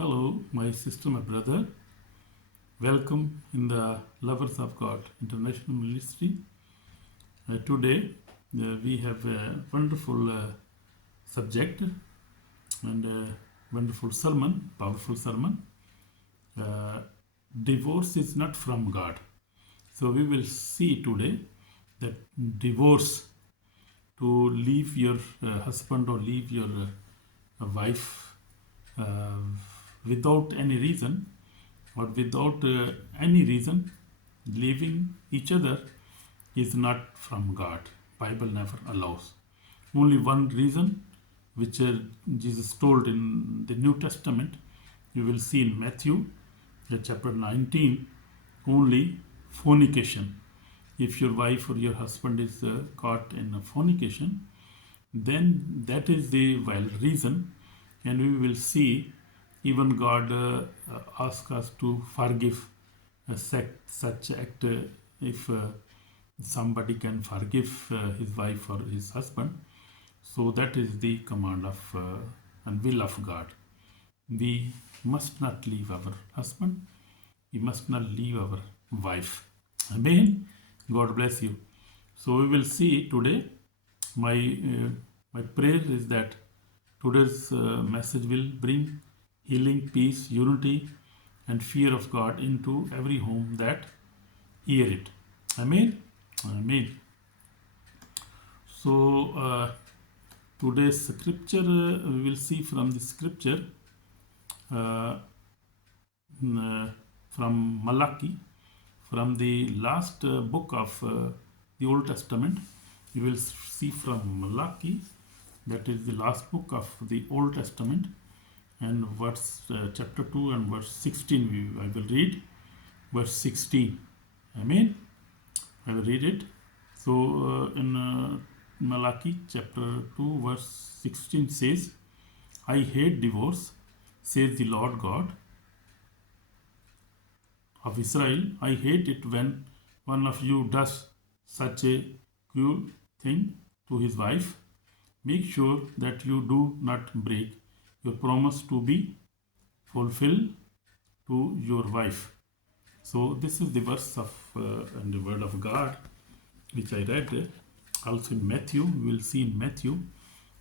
Hello, my sister, my brother. Welcome in the Lovers of God International Ministry. Today we have a wonderful subject and a wonderful sermon, powerful sermon. Uh, Divorce is not from God. So we will see today that divorce, to leave your husband or leave your wife uh, without any reason, or without any reason, leaving each other is not from God. Bible never allows. Only one reason, which Jesus told in the New Testament. You will see in Matthew chapter 19, only fornication. If your wife or your husband is caught in a fornication, then that is the valid reason, and we will see even God asks us to forgive such act. If somebody can forgive his wife or his husband, so that is the command of and will of God. We must not leave our husband, we must not leave our wife. Amen. God bless you. So we will see today. My prayer is that today's message will bring healing, peace, unity, and fear of God into every home that hear it. Amen. Amen. So today's scripture, we will see from the scripture uh, from Malachi, from the last book of the Old Testament. You will see from Malachi, that is the last book of the Old Testament, and verse chapter 2 and verse 16. I will read verse 16. Amen. I will read it. So in Malachi chapter 2 verse 16 says, I hate divorce, says the Lord God of Israel. I hate it when one of you does such a cruel thing to his wife. Make sure that you do not break your promise to be fulfilled to your wife. So this is the verse of and the word of God which I read also in Matthew. We will see in Matthew.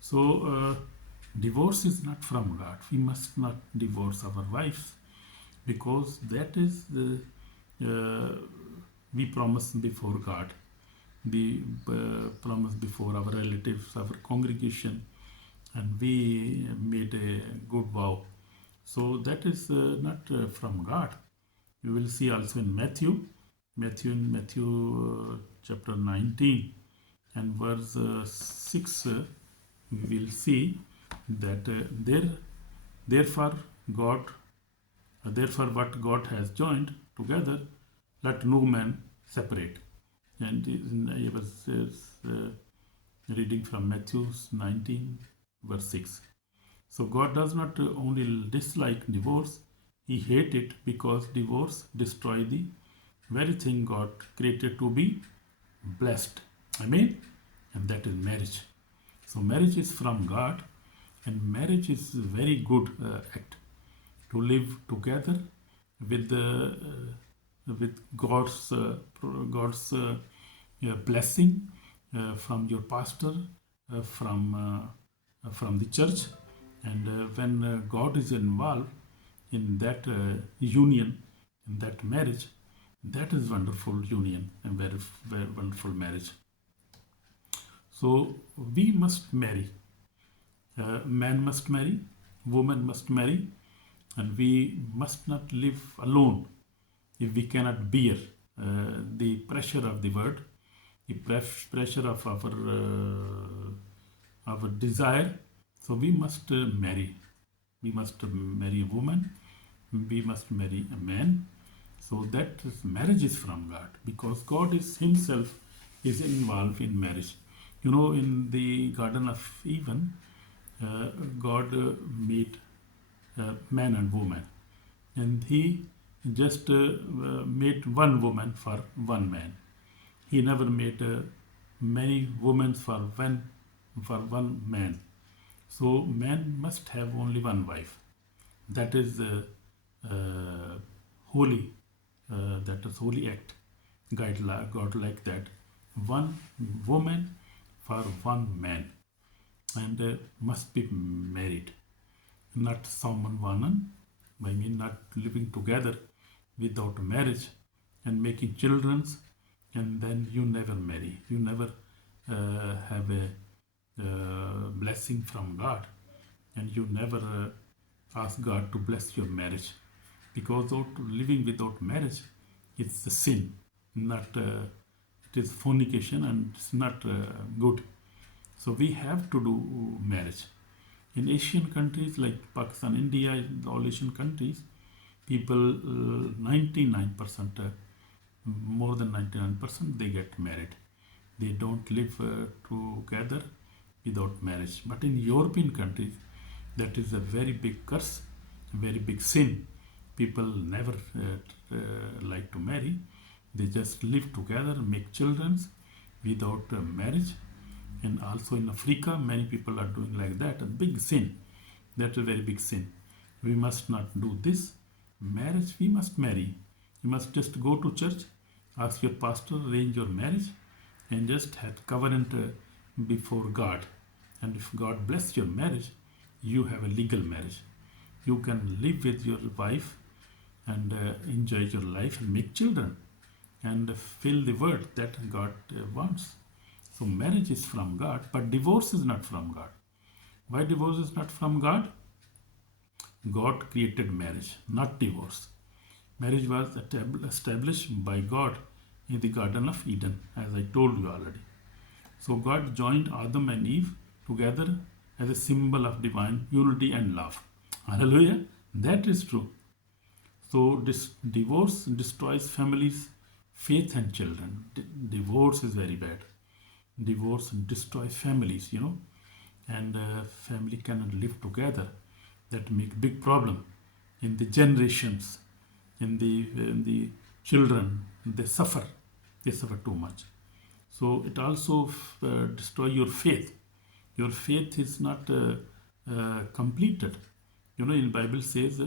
So divorce is not from God. We must not divorce our wives, because that is the we promise before God. We promise before our relatives, our congregation, and we made a good vow. So that is not from God. You will see also in Matthew chapter 19 and verse 6. We will see that therefore what God has joined together, let no man separate. And I was reading from Matthew 19 verse 6. So God does not only dislike divorce, he hates it because divorce destroys the very thing God created to be blessed. Amen. And that is marriage. So marriage is from God, and marriage is a very good act to live together with God's blessing from your pastor, from the church, and when God is involved in that union, in that marriage, that is wonderful union and very, very wonderful marriage. So we must marry. Man must marry, woman must marry, and we must not live alone if we cannot bear the pressure of the word, the pressure of our desire. So we must marry. We must marry a woman. We must marry a man. So that marriage is from God, because God is himself is involved in marriage. You know, in the Garden of Eden, God made man and woman, and he just made one woman for one man. He never made many women for one man. So man must have only one wife. That is holy. That is holy act. God like that. One woman for one man, and must be married, not someone one. I mean, not living together without marriage and making children, and then you never marry. You never have a blessing from God, and you never ask God to bless your marriage, because living without marriage, it's a sin, not it is fornication, and it's not good. So we have to do marriage. In Asian countries like Pakistan, India, all Asian countries, people 99%, more than 99%, they get married. They don't live together without marriage. But in European countries, that is a very big curse, a very big sin. People never like to marry. They just live together, make children without marriage. And also in Africa, many people are doing like that. A big sin. That's a very big sin. We must not do this. Marriage, we must marry. You must just go to church, ask your pastor, arrange your marriage, and just have covenant before God. And if God bless your marriage, you have a legal marriage. You can live with your wife and enjoy your life and make children and fill the word that God wants. So marriage is from God, but divorce is not from God. Why divorce is not from God? God created marriage, not divorce. Marriage was established by God in the Garden of Eden, as I told you already. So God joined Adam and Eve together as a symbol of divine unity and love. Hallelujah. That is true. So this divorce destroys families, faith and children. Divorce is very bad. Divorce destroys families, and family cannot live together. That make big problem in the generations, in the children. They suffer too much. So it also destroy your faith. Your faith is not completed. In Bible says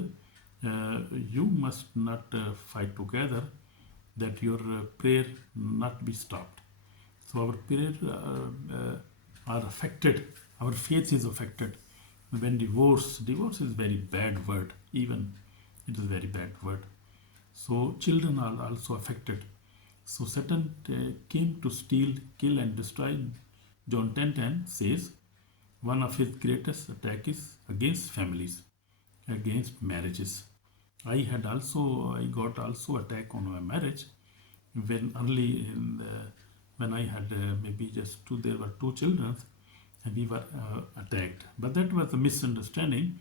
you must not fight together, that your prayer not be stopped. So our prayer are affected. Our faith is affected when divorce is very bad word. Even it is very bad word. So children are also affected. So Satan came to steal, kill and destroy. John 10:10 says one of his greatest attack is against families, against marriages. I got also attack on my marriage when early when I had maybe just there were two children, and we were attacked. But that was a misunderstanding,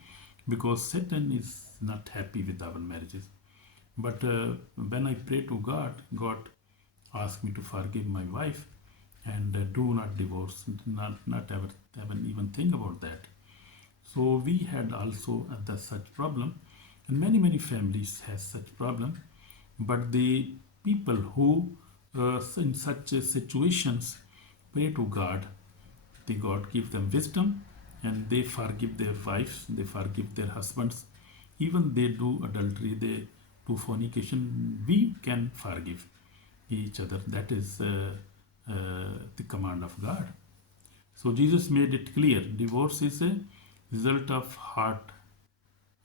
because Satan is not happy with our marriages. But when I pray to God, God asked me to forgive my wife and do not divorce, not ever even think about that. So we had also such problem, and many families has such problem. But the people who in such situations pray to God, God give them wisdom, and they forgive their wives, they forgive their husbands. Even they do adultery, they do fornication, we can forgive each other. That is the command of God. So Jesus made it clear, divorce is a result of hard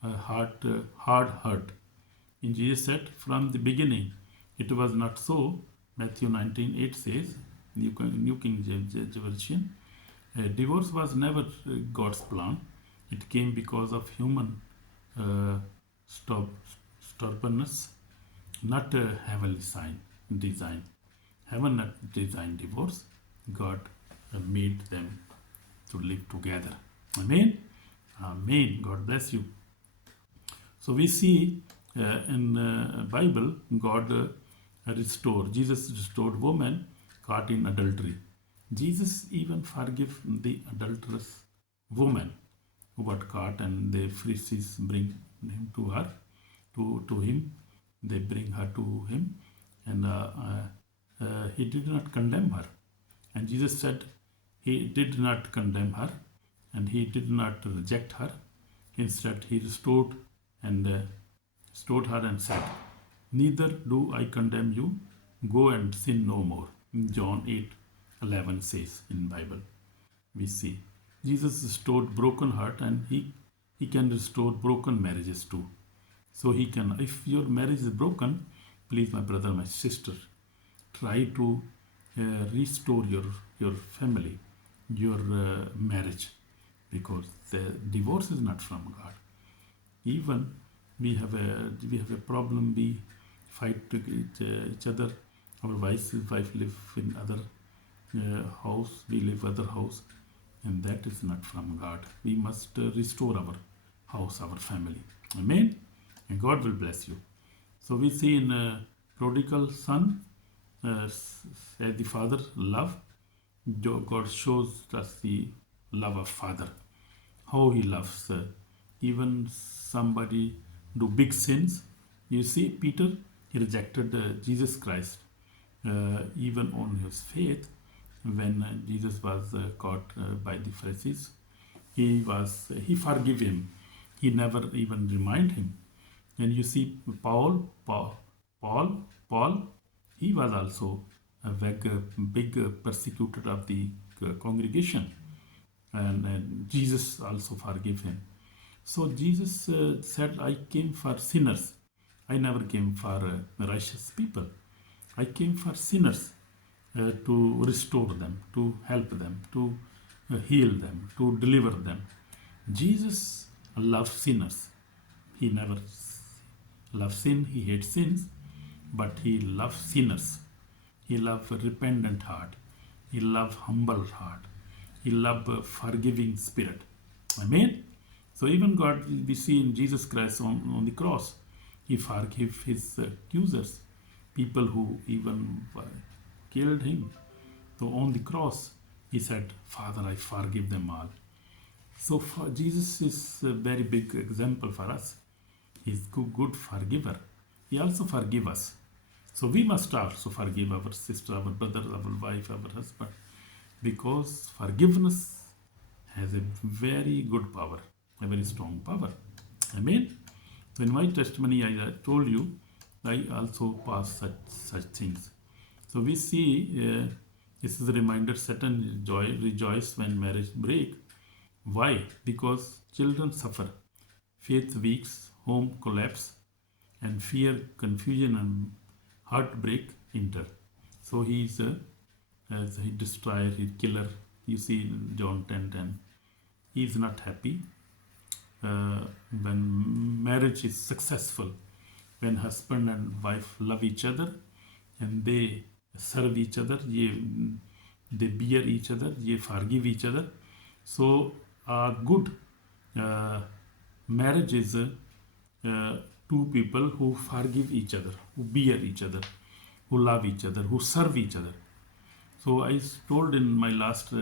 hurt. And Jesus said, from the beginning it was not so. Matthew 19:8 says, New King James Version, divorce was never God's plan. It came because of human stubbornness, not a heavenly design. Heaven not designed divorce. God made them to live together. Amen. Amen. God bless you. So we see in Bible, God Jesus restored woman caught in adultery. Jesus even forgive the adulterous woman who got caught, and the Pharisees bring him to her, to him. They bring her to him, and he did not condemn her. And Jesus said he did not condemn her, and he did not reject her. Instead, he restored and restored her and said, "Neither do I condemn you. Go and sin no more." John 8:11 says in Bible. We see Jesus restored broken heart, and he can restore broken marriages too. So he can, if your marriage is broken, please, my brother, my sister, try to restore your family, your marriage, because the divorce is not from God. Even we have a problem, we fight with each other. Our wife live in other house, we live other house, and that is not from God. We must restore our house, our family. Amen. And God will bless you. So we see in prodigal son, as the father love, God shows us the love of father, how he loves. Even somebody do big sins. You see, Peter, he rejected Jesus Christ, even on his faith. When Jesus was caught by the Pharisees, he forgave him. He never even remind him. And you see, Paul, he was also a big persecutor of the congregation, and Jesus also forgave him. So Jesus said, "I came for sinners. I never came for righteous people. I came for sinners, to restore them, to help them, to heal them, to deliver them." Jesus loves sinners. He never loves sin, he hates sins, but he loves sinners. He loves a repentant heart. He loves humble heart. He loves a forgiving spirit. Amen. So even God, we see in Jesus Christ on the cross, he forgave his accusers, people who even killed him. So on the cross, he said, "Father, I forgive them all." So Jesus is a very big example for us. He's good forgiver. He also forgive us. So we must also forgive our sister, our brother, our wife, our husband, because forgiveness has a very good power, a very strong power. Amen. So in my testimony, I told you, I also pass such things. So we see this is a reminder: Satan rejoice when marriage break. Why? Because children suffer, faith weaks, home collapse, and fear, confusion, and heartbreak enter. So he is as he destroyer, he killer. You see in John 10:10. He is not happy when marriage is successful, when husband and wife love each other and they serve each other, they bear each other, they forgive each other. So a good marriage is two people who forgive each other, who bear each other, who love each other, who serve each other. So I told in my last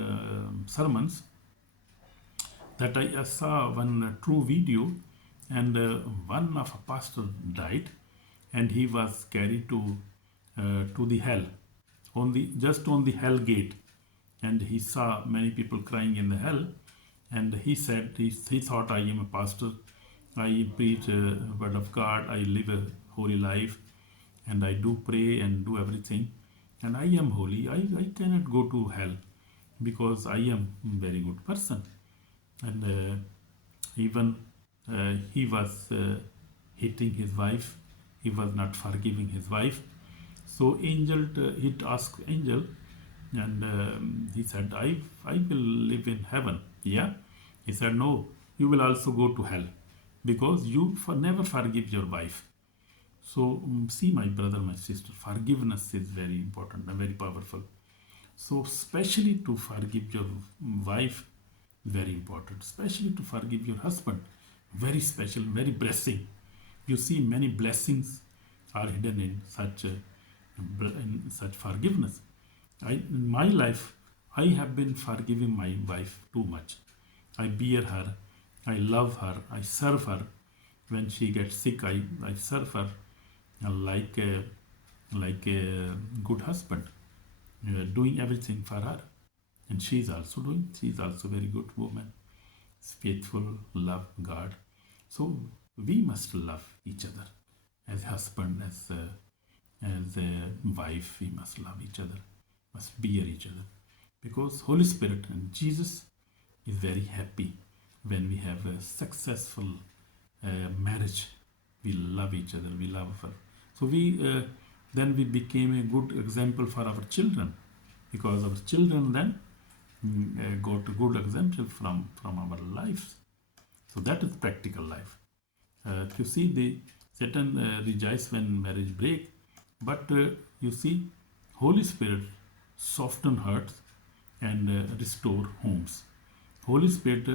sermons that I saw one true video, and one of a pastor died, and he was carried to the hell, on the hell gate, and he saw many people crying in the hell, and he said he thought, "I am a pastor, I preach word of God, I live a holy life, and I do pray and do everything, and I am holy. I cannot go to hell because I am a very good person." And even he was hitting his wife. He was not forgiving his wife. So angel, he asked angel, and he said, I will live in heaven. Yeah. He said, "No, you will also go to hell because you never forgive your wife." So see, my brother, my sister, forgiveness is very important and very powerful. So especially to forgive your wife, very important. Especially to forgive your husband, very special, very blessing. You see, many blessings are hidden in such forgiveness. In my life, I have been forgiving my wife too much. I bear her, I love her, I serve her. When she gets sick, I serve her like a good husband, doing everything for her. And she's also very good woman, faithful, love God. So we must love each other. As husband, as a wife, we must love each other, must bear each other. Because Holy Spirit and Jesus is very happy when we have a successful marriage. We love each other, we love her. So then we became a good example for our children, because our children then got a good example from our lives. So that is practical life. You see, the Satan rejoices when marriage break, but you see, Holy Spirit soften hearts and restore homes. Holy Spirit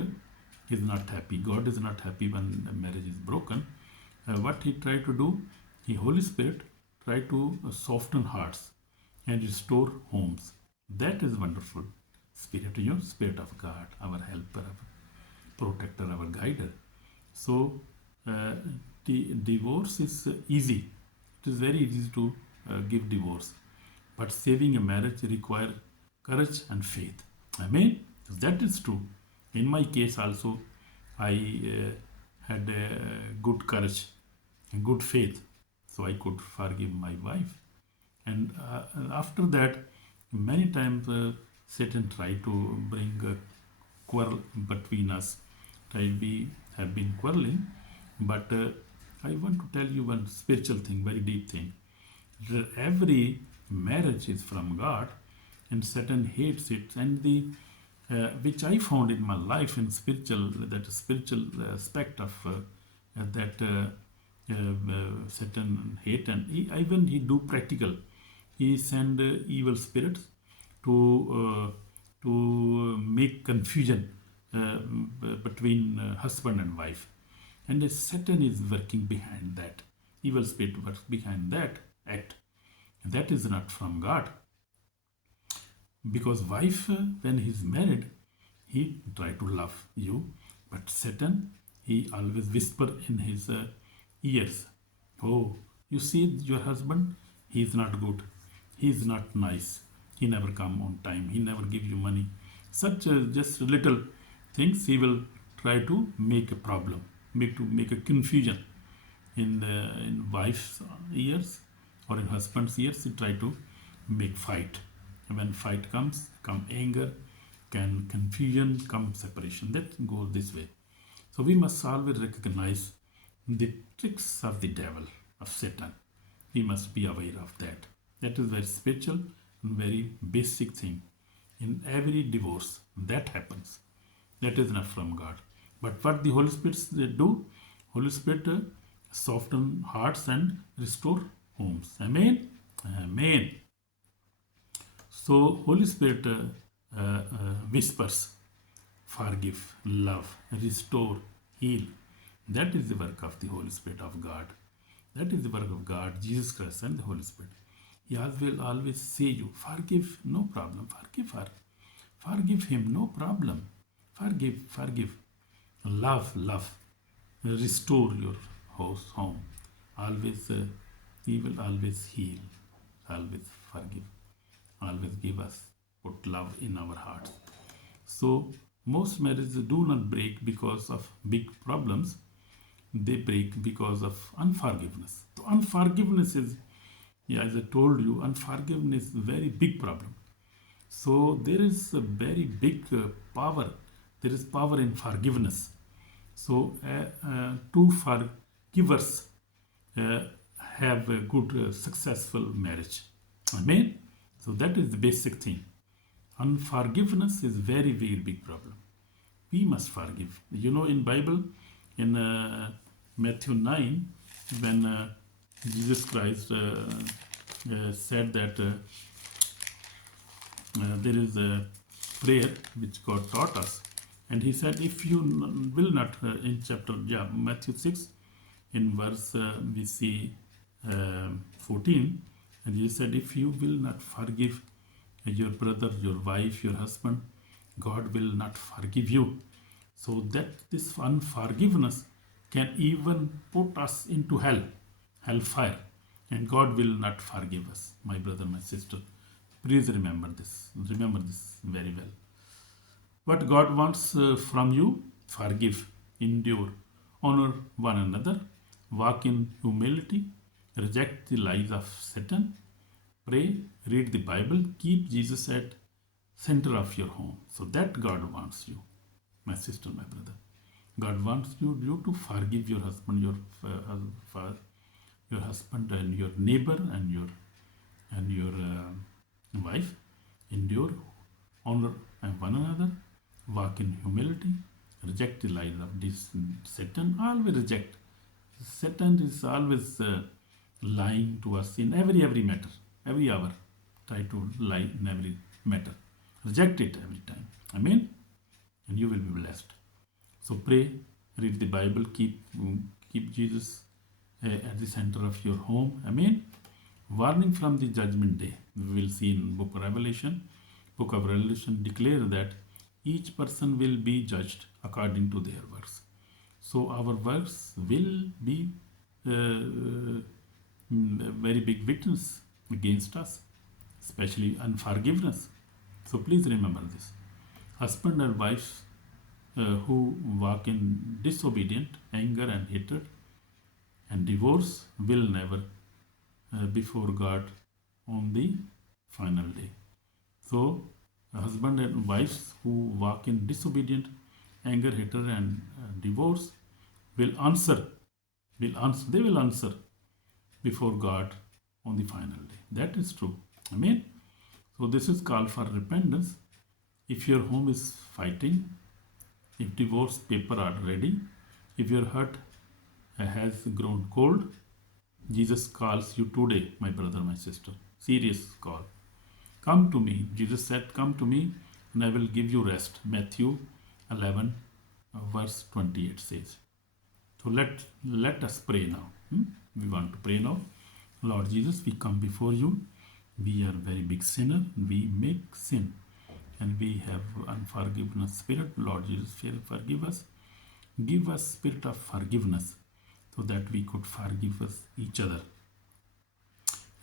is not happy. God is not happy when a marriage is broken. What He tried to do, Holy Spirit tried to soften hearts and restore homes. That is wonderful. Spirit, Spirit of God, our helper, our protector, our guider. So the divorce is easy. It is very easy to give divorce. But saving a marriage requires courage and faith. Amen? That is true. In my case also, I had good courage and good faith. So I could forgive my wife. And after that, many times Satan tried to bring a quarrel between us. We have been quarreling. But I want to tell you one spiritual thing, very deep thing. Every marriage is from God, and Satan hates it. And the which I found in my life in spiritual aspect of that Satan hate, and even he do practical. He send evil spirits to make confusion between husband and wife. And the Satan is working behind that. Evil spirit works behind that act. And that is not from God. Because wife, when he's married, he try to love you. But Satan, he always whisper in his ears. Oh, you see your husband? He is not good. He is not nice. He never come on time. He never give you money. Such just little things he will try to make a problem. Make a confusion in wife's ears or in husband's ears. He try to make fight. And when fight comes, come anger, can confusion, come separation. That goes this way. So we must always recognize the tricks of the devil, of Satan. We must be aware of that. That is very spiritual and very basic thing. In every divorce, that happens. That is not from God. But what the Holy Spirit do? Holy Spirit soften hearts and restore homes. Amen? Amen. So Holy Spirit whispers, forgive, love, restore, heal. That is the work of the Holy Spirit of God. That is the work of God, Jesus Christ and the Holy Spirit. He will always say you, forgive, no problem. Forgive her. Forgive him, no problem. Forgive. Love. Restore your house, home. Always, he will always heal. Always forgive. Always give us, put love in our hearts. So, most marriages do not break because of big problems. They break because of unforgiveness. So unforgiveness is, as I told you, unforgiveness is a very big problem. So there is a very big power. There is power in forgiveness. So two forgivers have a good, successful marriage. Amen. So that is the basic thing. Unforgiveness is very, very big problem. We must forgive. In Bible, in Matthew 9, when Jesus Christ said that there is a prayer which God taught us, and he said, if you will not, in Matthew 6, in verse we see 14, and he said, if you will not forgive your brother, your wife, your husband, God will not forgive you. So that this unforgiveness can even put us into hellfire, and God will not forgive us. My brother, my sister, please remember this very well. What God wants from you, forgive, endure, honor one another, walk in humility, reject the lies of Satan, pray, read the Bible, keep Jesus at center of your home. So that God wants you, my sister, my brother. God wants you to forgive your husband, your husband and your neighbor and your wife. Endure, honor one another, walk in humility, reject the lies of this Satan. Always reject. Satan is always lying to us in every matter, every hour. Try to lie in every matter. Reject it every time. Amen. And you will be blessed. So pray, read the Bible, keep Jesus at the center of your home. Amen. Warning from the judgment day. We will see in Book of Revelation. Book of Revelation declare that each person will be judged according to their works. So our works will be a very big witness against us, especially unforgiveness. So please remember this. Husband and wives who walk in disobedient, anger and hatred and divorce will never before God on the final day. So husband and wives who walk in disobedient, anger, hatred and divorce will answer before God on the final day. That is true. Amen. So this is called for repentance. If your home is fighting, if divorce paper are ready, if your heart has grown cold, Jesus calls you today, my brother, my sister. Serious call. Come to me. Jesus said, come to me and I will give you rest. Matthew 11 verse 28 says. So let us pray now. We want to pray now. Lord Jesus, we come before you. We are very big sinner. We make sin. And we have unforgiveness spirit. Lord Jesus, forgive us. Give us spirit of forgiveness so that we could forgive us each other.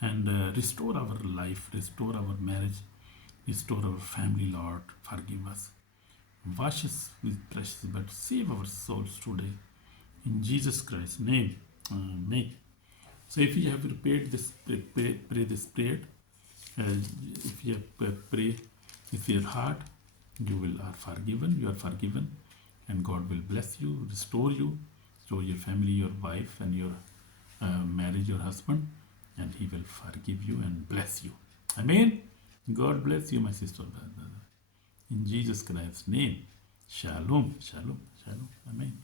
And restore our life, restore our marriage, restore our family, Lord. Forgive us. Wash us with precious blood. Save our souls today. In Jesus Christ's name. Amen. So if you have prepared this, pray this prayer. If you have pray with your heart, you are forgiven, and God will bless you, restore your family, your wife, and your marriage, your husband, and He will forgive you and bless you. Amen. God bless you, my sister, brother. In Jesus Christ's name. Shalom, shalom, shalom. Amen.